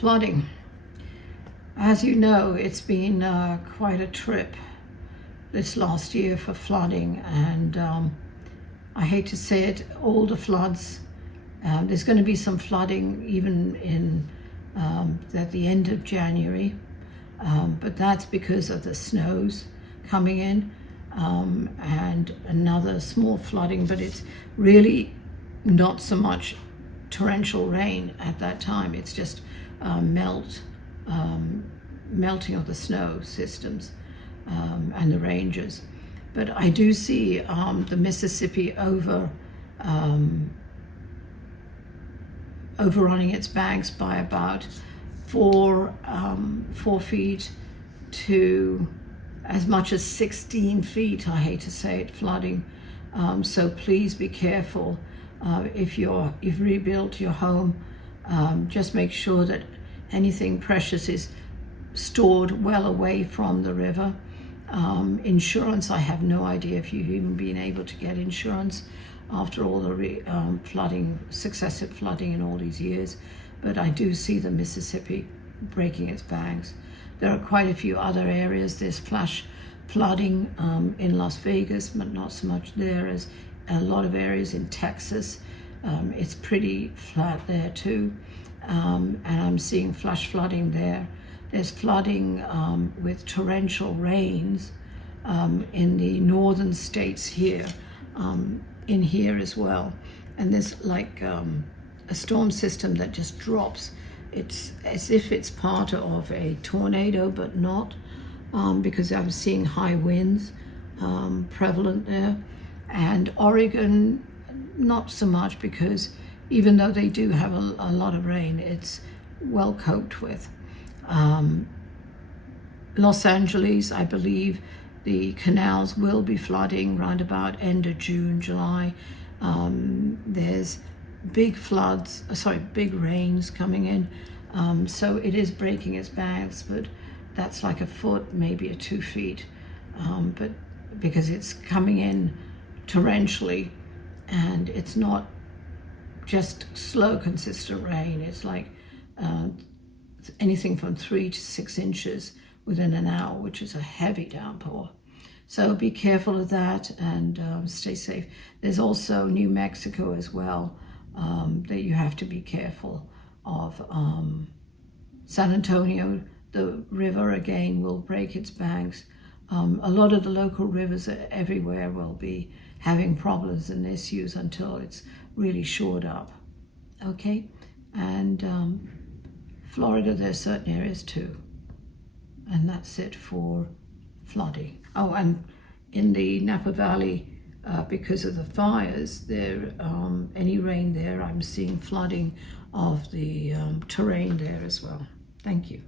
Flooding. As you know, it's been quite a trip this last year for flooding, and I hate to say it, all the floods, there's going to be some flooding even in at the end of January, but that's because of the snows coming in, and another small flooding, but it's really not so much torrential rain at that time. It's just melting of the snow systems and the ranges. But I do see the Mississippi overrunning its banks by about 4 feet to as much as 16 feet. I hate to say it, flooding. So please be careful. If you've rebuilt your home, just make sure that anything precious is stored well away from the river. Insurance, I have no idea if you've even been able to get insurance after all the successive flooding in all these years, but I do see the Mississippi breaking its banks. There are quite a few other areas. There's flash flooding in Las Vegas, but not so much there as a lot of areas in Texas. It's pretty flat there too, and I'm seeing flash flooding there. There's flooding with torrential rains in the northern states here, in here as well. And there's like a storm system that just drops. It's as if it's part of a tornado, but not, because I'm seeing high winds prevalent there. And Oregon, not so much, because even though they do have a lot of rain, it's well coped with. Los Angeles, I believe the canals will be flooding round about end of June, July. There's big rains coming in. So it is breaking its banks, but that's like a foot, maybe 2 feet. But because it's coming in torrentially, and it's not just slow, consistent rain. It's like anything from 3 to 6 inches within an hour, which is a heavy downpour. So be careful of that, and stay safe. There's also New Mexico as well that you have to be careful of. San Antonio, the river again will break its banks. A lot of the local rivers everywhere will be having problems and issues until it's really shored up. Okay, and Florida, there's certain areas too. And that's it for flooding. Oh, and in the Napa Valley, because of the fires, any rain there, I'm seeing flooding of the terrain there as well. Thank you.